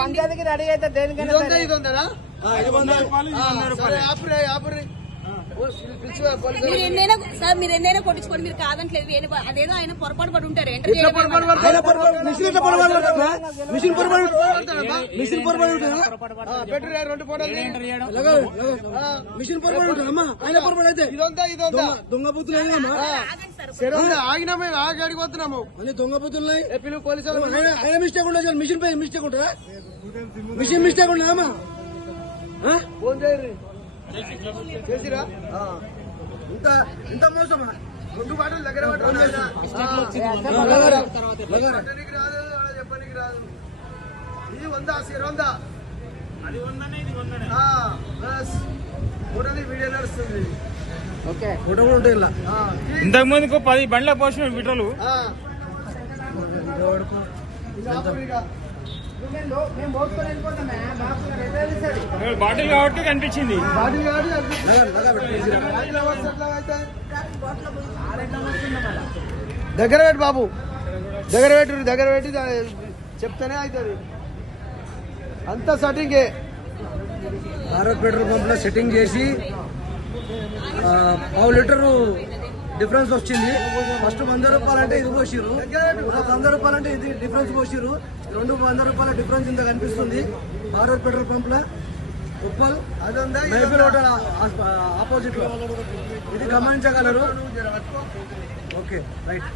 పంచాయతీకి రెడీ అయితే దేనికైనా మీరు ఎన్నైనా కొట్టించుకోండి, మీరు కాదంటలేదు. అదేదో ఆయన పొరపాటు పడి ఉంటారు. మిషన్ పొరపాటు ఉంటారమ్మా. ఆయన పొరపాటు అయితే దొంగ బుద్ధులు ఆగినామే ఆగి పోతున్నాము. అన్ని దొంగ బుద్ధులు పోలీసులు. ఆయన మిస్టేక్ ఉండదు, మిషన్ పై మిస్టేక్ ఉంటుందా? మిషన్ మిస్టేక్ ఉండదమ్మా. ఫోన్ చేయరు చేసిరా ఇంత మోసమా? 2 బాటలు దగ్గర చెప్పడానికి రాదు, చెప్పడానికి రాదు. ఇది 100 అది 100 వీడియో నడుస్తుంది. ఫోటో కూడా ఉంటాయి ఇలా. ఇంతకు ముందుకు 10 బండ్ల పోసిన విటలు బాటిల్ కాబట్టి కనిపించింది. దగ్గర పెట్టి బాబు, దగ్గర పెట్టి చెప్తానే అవుతుంది. అంతా సెట్టింగే. భారత్ పెట్రోల్ పంప్ లో సెట్టింగ్ చేసి 1/2 లీటరు డిఫరెన్స్ వచ్చింది. ఫస్ట్ 100 రూపాయలు అంటే ఇది పోసిరు, 100 రూపాయలు అంటే ఇది డిఫరెన్స్ పోసిరు. 200 రూపాయల డిఫరెన్స్ ఇంత కనిపిస్తుంది భారత్ పెట్రోల్ పంప్ లో. ఉప్పల్ మైఫిల్ హోటల్ ఆపోజిట్ లో ఇది గమనించగలరు. Okay right.